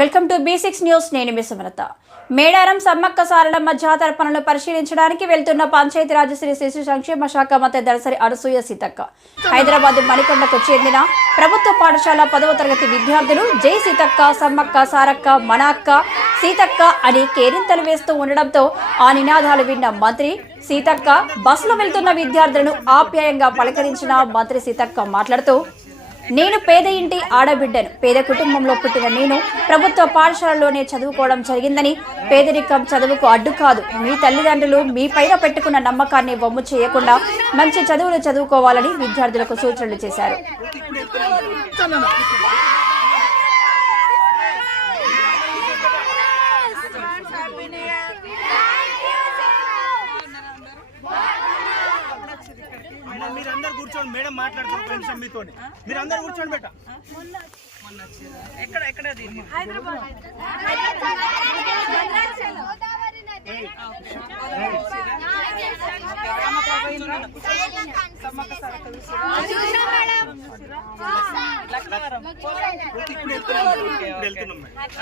Welcome to B six news. నేను మీ సుమలత. మేడారం సమ్మక్క సారలమ్మ జాతర పనులను పరిశీలించడానికి వెళ్తున్న పంచాయతీరాజ్ శ్రీ శిశు సంక్షేమ శాఖ మంత్రి దళసరి అనసూయ సీతక్క. హైదరాబాద్ మణికొండకు చెందిన ప్రభుత్వ పాఠశాల పదవ తరగతి విద్యార్థులు జై సీతక్క సమ్మక్క సారక్క మనాక్క సీతక్క అని కేరింతలు వేస్తూ ఉండడంతో ఆ నినాదాలు విన్న మంత్రి సీతక్క బస్సులో వెళ్తున్న విద్యార్థులను ఆప్యాయంగా పలకరించిన మంత్రి సీతక్క మాట్లాడుతూ నేను పేద ఇంటి ఆడబిడ్డను. పేద కుటుంబంలో పుట్టిన నేను ప్రభుత్వ పాఠశాలలోనే చదువుకోవడం జరిగిందని పేదరికం చదువుకు అడ్డు కాదు. మీ తల్లిదండ్రులు మీ పైన పెట్టుకున్న నమ్మకాన్ని వమ్ము చేయకుండా మంచి చదువులు చదువుకోవాలని విద్యార్థులకు సూచనలు చేశారు అమ్మ మీరు అందరు కూర్చోండి మేడం మాట్లాడుతున్నారు ఫ్రెండ్స్ మీతో మీరు అందరు కూర్చోండి బేట. ఎక్కడ ఎక్కడ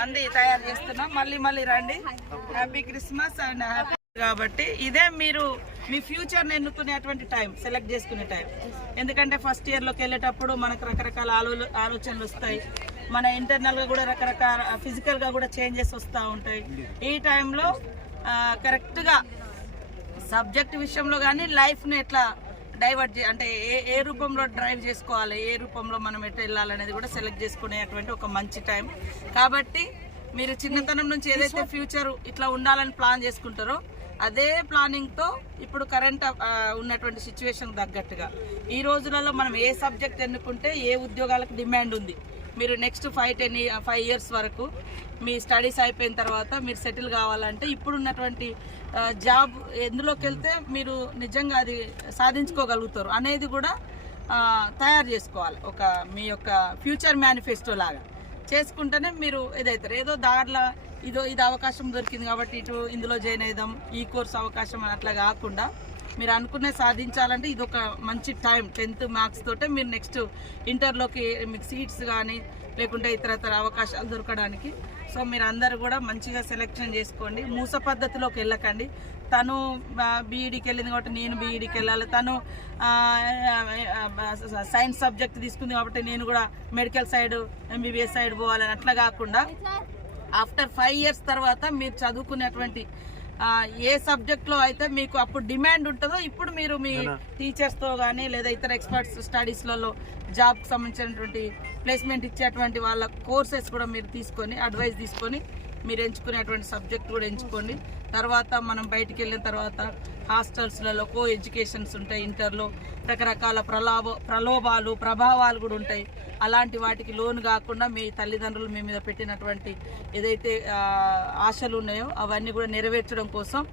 అంది తయారు చేస్తున్నాం. మళ్ళీ మళ్ళీ రండి. హ్యాపీ క్రిస్మస్ అండ్ హ్యాపీ కాబట్టి ఇదే మీరు మీ ఫ్యూచర్ ఎన్నుకునేటువంటి టైం సెలెక్ట్ చేసుకునే టైం. ఎందుకంటే ఫస్ట్ ఇయర్లోకి వెళ్ళేటప్పుడు మనకు రకరకాల ఆలో ఆలోచనలు వస్తాయి. మన ఇంటర్నల్గా కూడా రకరకాల ఫిజికల్గా కూడా చేంజెస్ వస్తూ ఉంటాయి. ఈ టైంలో కరెక్ట్గా సబ్జెక్ట్ విషయంలో కానీ లైఫ్ని ఎట్లా డైవర్ట్ అంటే ఏ ఏ రూపంలో డ్రైవ్ చేసుకోవాలి ఏ రూపంలో మనం ఎట్లా వెళ్ళాలనేది కూడా సెలెక్ట్ చేసుకునేటువంటి ఒక మంచి టైం కాబట్టి మీరు చిన్నతనం నుంచి ఏదైతే ఫ్యూచర్ ఇట్లా ఉండాలని ప్లాన్ చేసుకుంటారో అదే ప్లానింగ్తో ఇప్పుడు కరెంట్ ఉన్నటువంటి సిచ్యువేషన్ తగ్గట్టుగా. ఈ రోజులలో మనం ఏ సబ్జెక్ట్ ఎన్నుకుంటే ఏ ఉద్యోగాలకు డిమాండ్ ఉంది. మీరు next five ten five years వరకు మీ స్టడీస్ అయిపోయిన తర్వాత మీరు సెటిల్ కావాలంటే ఇప్పుడున్నటువంటి జాబ్ ఎందులోకి వెళ్తే మీరు నిజంగా అది సాధించుకోగలుగుతారు అనేది కూడా తయారు చేసుకోవాలి. ఒక మీ యొక్క ఫ్యూచర్ మేనిఫెస్టో లాగా చేసుకుంటేనే మీరు ఇదవుతారు ఏదో దారిలో ఇదో ఇది అవకాశం దొరికింది కాబట్టి ఇటు ఇందులో జాయిన్ అయిదాం ఈ కోర్స్ అవకాశం అని అట్లా కాకుండా మీరు అనుకునే సాధించాలంటే ఇది ఒక మంచి టైం టెన్త్ మార్క్స్ తోటే మీరు నెక్స్ట్ ఇంటర్లోకి మీకు సీట్స్ కానీ లేకుంటే ఇతరతర అవకాశాలు దొరకడానికి. సో మీరు అందరు కూడా మంచిగా సెలెక్షన్ చేసుకోండి. మూస పద్ధతిలోకి వెళ్ళకండి. తను బీఈడికి వెళ్ళింది కాబట్టి నేను బీఈడికి వెళ్ళాలి. తను సైన్స్ సబ్జెక్ట్ తీసుకుంది కాబట్టి నేను కూడా మెడికల్ సైడ్ ఎంబీబీఎస్ సైడ్ పోవాలని. అట్లా కాకుండా ఆఫ్టర్ ఫైవ్ ఇయర్స్ తర్వాత మీరు చదువుకునేటువంటి ఏ సబ్జెక్ట్లో అయితే మీకు అప్పుడు డిమాండ్ ఉంటుందో ఇప్పుడు మీరు మీ టీచర్స్తో కానీ లేదా ఇతర ఎక్స్పర్ట్స్ స్టడీస్లలో జాబ్ సంబంధించినటువంటి ప్లేస్మెంట్ ఇచ్చేటువంటి వాళ్ళ కోర్సెస్ కూడా మీరు తీసుకొని అడ్వైస్ తీసుకొని మీరు ఎంచుకునేటువంటి సబ్జెక్ట్ కూడా ఎంచుకోండి. తర్వాత మనం బయటికి వెళ్ళిన తర్వాత హాస్టల్స్లలో కో ఎడ్యుకేషన్స్ ఉంటాయి ఇంటర్లో రకరకాల ప్రలాభ ప్రలోభాలు ప్రభావాలు కూడా ఉంటాయి. అలాంటి వాటికి లోన్ కాకుండా మీ తల్లిదండ్రులు మీ మీద పెట్టినటువంటి ఏదైతే ఆశలు ఉన్నాయో అవన్నీ కూడా నెరవేర్చడం కోసం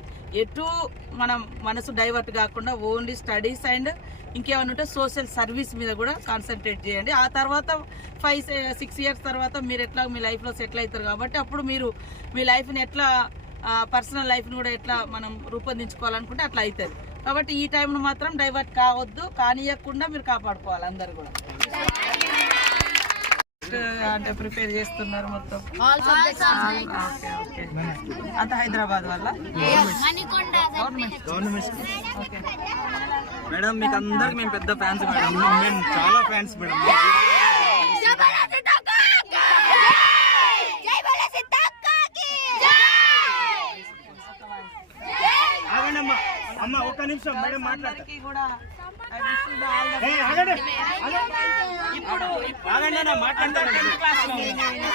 ఎటు మనం మనసు డైవర్ట్ కాకుండా ఓన్లీ స్టడీస్ అండ్ ఇంకేమైనా ఉంటే సోషల్ సర్వీస్ మీద కూడా కాన్సన్ట్రేట్ చేయండి. ఆ తర్వాత ఫైవ్ సిక్స్ ఇయర్స్ తర్వాత మీరు ఎట్లా మీ లైఫ్లో సెటిల్ అవుతారు కాబట్టి అప్పుడు మీరు మీ లైఫ్ని ఎట్లా పర్సనల్ లైఫ్ని కూడా ఎట్లా మనం రూపొందించుకోవాలనుకుంటే అట్లా అవుతుంది కాబట్టి ఈ టైంను మాత్రం డైవర్ట్ కావద్దు కానియకుండా మీరు కాపాడుకోవాలి అందరు కూడా. అంటే ప్రిపేర్ చేస్తున్నారు మొత్తం. ఓకే ఓకే అంత హైదరాబాద్ వల్ల? మేడం మీకు అందరికి మేము పెద్ద ఫ్యాన్స్ మేడం. మేము చాలా ఫ్యాన్స్ మేడం. The ఏ, ఆగండి. ఇప్పుడు ఇప్పుడు మాట్లాడతాను